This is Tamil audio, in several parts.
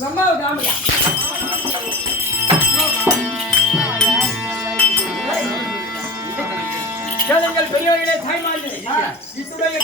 பிரம்மாவுக்கு ஆமையா கேளுங்கள் பெரியவர்களே தாய்மார்களே. இத்துடைய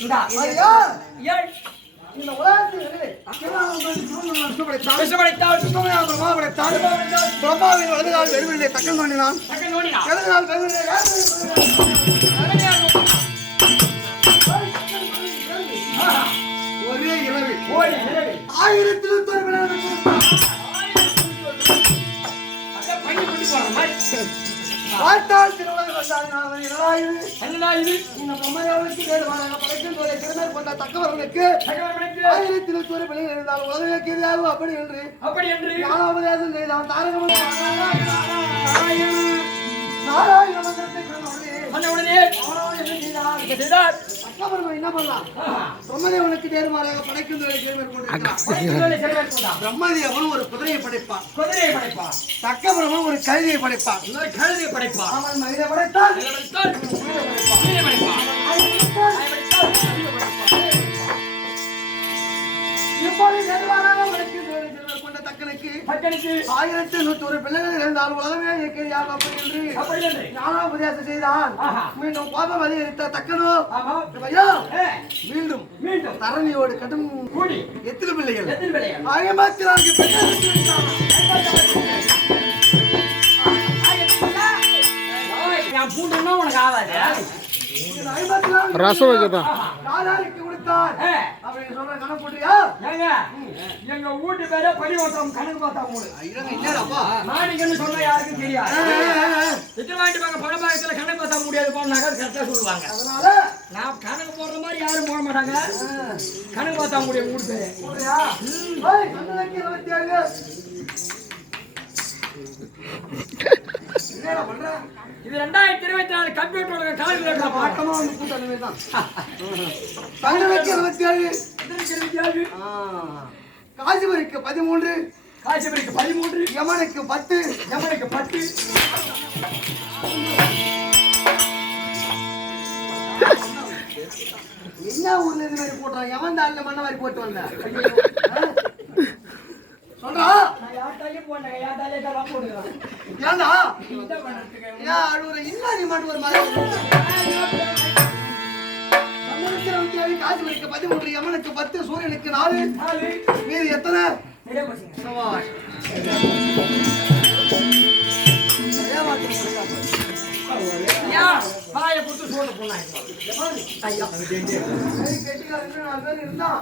இந்தா, ஏன் விஷமடைத்தால் பிரம்மாவின் வலது கால் வெறுவில்லை தக்கம் தோண்டினான் தக்க நோடினா. இடது கால் வெறுவில்லை ஒரே இரவு. ஆயிரத்தி நூத்தி கொண்டு போற மாதிரி. பார்த்தால் கொண்டாடி நான் இளவாயுது என்னடா இது? இந்த பொம்மையாளுக்கு வேறு வாழாக படைக்கும் ஒரு திறமை கொண்ட தக்கவர்களுக்கு ஆயிரத்தி நூத்தி ஒரு பிள்ளைகள் இருந்தால் உலக கீதியாகும் அப்படி என்று அப்படி என்று ஞானோபதேசம் செய்தான் தாரகமும் நாராயண மந்திரத்தை சொன்னோடனே சொன்ன உடனே அவனவன் என்ன செய்தார். தக்கவர்கள் என்ன பண்ணலாம். பிரம்மதேவனுக்கு நேர்மாறாக படைக்கும். பிரம்மதேவன் ஒரு குதிரையை படைப்பான் குதிரையை படைப்பான். தக்கபிரமன் ஒரு கழுதையை படைப்பான் இன்னொரு கழுதையை படைப்பான். அவன் மனித படைத்தால் மக்களுக்கு ஆயிரத்தி நூத்தி ஒரு பிள்ளைகள் இருந்தால் உலகமே இயற்கையாக அப்படி என்று என்று. ஞானோபதேசம் செய்தான். மீண்டும் கோபம் அதிகரித்த தக்கனோ ஆமா. ஐயா ஏ, மீண்டும் மீண்டும் தரணியோடு கடும் கூடி எத்தனை பிள்ளைகள்? ஐம்பத்தி நான்கு. நான் நான்கு ரசம் வைக்கதான் ஏ, அப்படின்னு சொல்ற கணக்கு போட்டியா ஏங்க எங்க வீட்டு பேரே பரிவட்டம் கணக்கு பார்த்தா உங்களுக்கு மாணிக்கன்னு சொன்னா யாருக்கும் தெரியாது. எத்தனை வாங்கிட்டு பாக்க பண கணக்கு பார்த்தா முடியாது போன நகர் கரெக்டா சொல்லுவாங்க. அதனால நான் கணக்கு போடுற மாதிரி யாரும் போட மாட்டாங்க. கணக்கு பார்த்தா முடியும் வீட்டு பேரு. இருபத்தி ஏழு. இது ரெண்டாயிரத்தி இருபத்தி நாலு கம்ப்யூட்டரோட கால்குலேட்டர் பாட்டம் பக்கமா வந்து கூட்ட அனுப்பிதான். கண்ணனுக்கு இருபத்தி ஏழு. இருபத்தி ஏழு. காசிபுரிக்கு பதிமூன்று. காசிபுரிக்கு பதிமூன்று. யமனுக்கு பத்து. யமனுக்கு பத்து. என்ன ஊர்ல இது மாதிரி போட்டான் எவன் தாள்ல மண்ண மாதிரி போட்டு வந்த. ஆ? பண்ணுறதுக்கு ஏன் அழுவுற இல்ல நீ மட்டும் ஒரு மாதிரி காசிபுரிக்கு பதிமூன்று யமனுக்கு பத்து சூரியனுக்கு நாலு மீதி எத்தனை இன்னும் இருந்தான்.